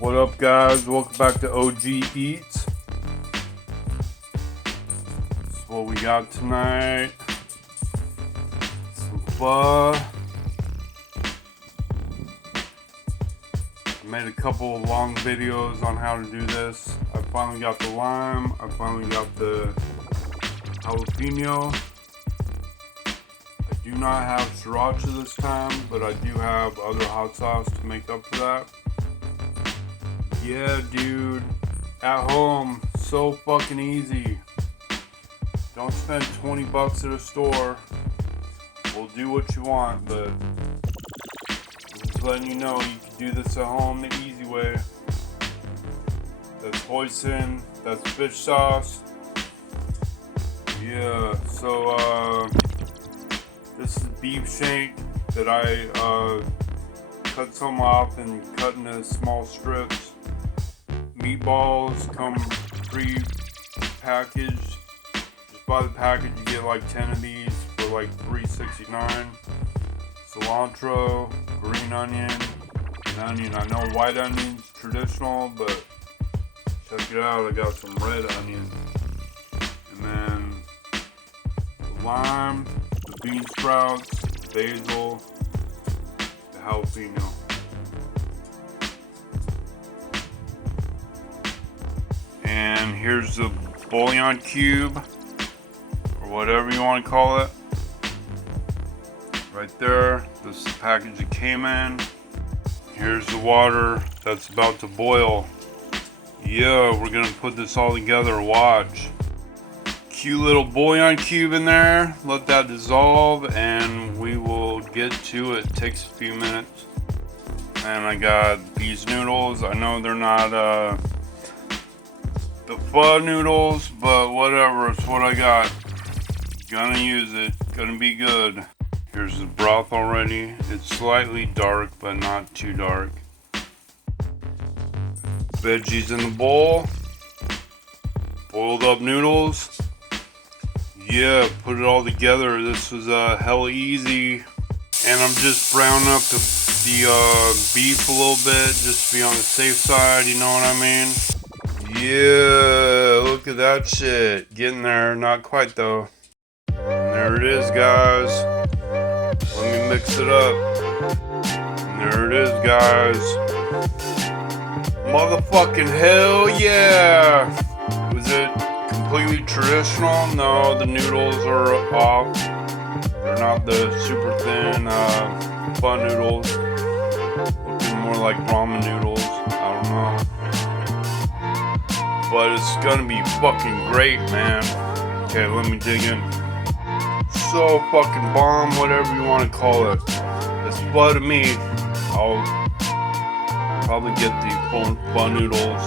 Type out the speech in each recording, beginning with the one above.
What up, guys? Welcome back to OG Eats. This is what we got tonight. Some pho. I made a couple of long videos on how to do this. I finally got the lime. I finally got the jalapeno. I do not have sriracha this time, but I do have other hot sauce to make up for that. Yeah, dude, at home, so fucking easy. Don't spend 20 bucks at a store. We'll do what you want, but just letting you know you can do this at home the easy way. That's hoisin, that's fish sauce. Yeah, so this is beef shank that I cut some off and cut into small strips. Meatballs come pre-packaged. Just buy the package, you get like 10 of these for like $3.69. Cilantro, green onion, and onion. I know white onion's traditional, but check it out, I got some red onion. And then the lime, the bean sprouts, basil, the jalapeno. And here's the bouillon cube, or whatever you want to call it. Right there, this is the package it came in. Here's the water that's about to boil. Yeah, we're gonna put this all together, watch. Cute little bouillon cube in there, let that dissolve and we will get to it. Takes a few minutes. And I got these noodles. I know they're not the pho noodles, but whatever, it's what I got. Gonna use it, gonna be good. Here's the broth already. It's slightly dark, but not too dark. Veggies in the bowl. Boiled up noodles. Yeah, put it all together. This was hella easy. And I'm just browning up the beef a little bit, just to be on the safe side, you know what I mean? Yeah, look at that shit. Getting there, not quite though. And there it is, guys. Let me mix it up. And there it is, guys. Motherfucking hell yeah! Was it completely traditional? No, the noodles are off. They're not the super thin pho noodles. Looking more like ramen noodles. I don't know. But it's gonna be fucking great, man. Okay, let me dig in. So fucking bomb, whatever you want to call it. It's pho to me. I'll probably get the pho noodles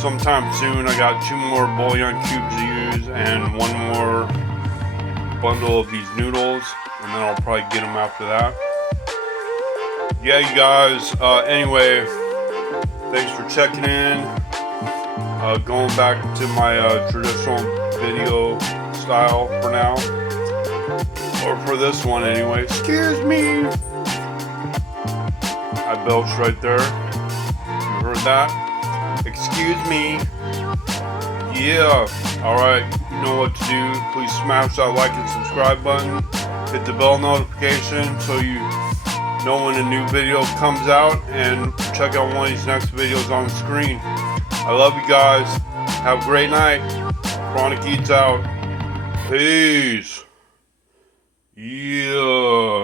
sometime soon. I got 2 more bouillon cubes to use and 1 more bundle of these noodles, and then I'll probably get them after that. Yeah, you guys. Anyway, thanks for checking in. Going back to my traditional video style for now, or for this one anyway. Excuse me. I belched right there. You heard that? Excuse me. Yeah. Alright, you know what to do. Please smash that like and subscribe button. Hit the bell notification so you know when a new video comes out, and check out one of these next videos on the screen. I love you guys. Have a great night. Chronic Eats out. Peace. Yeah.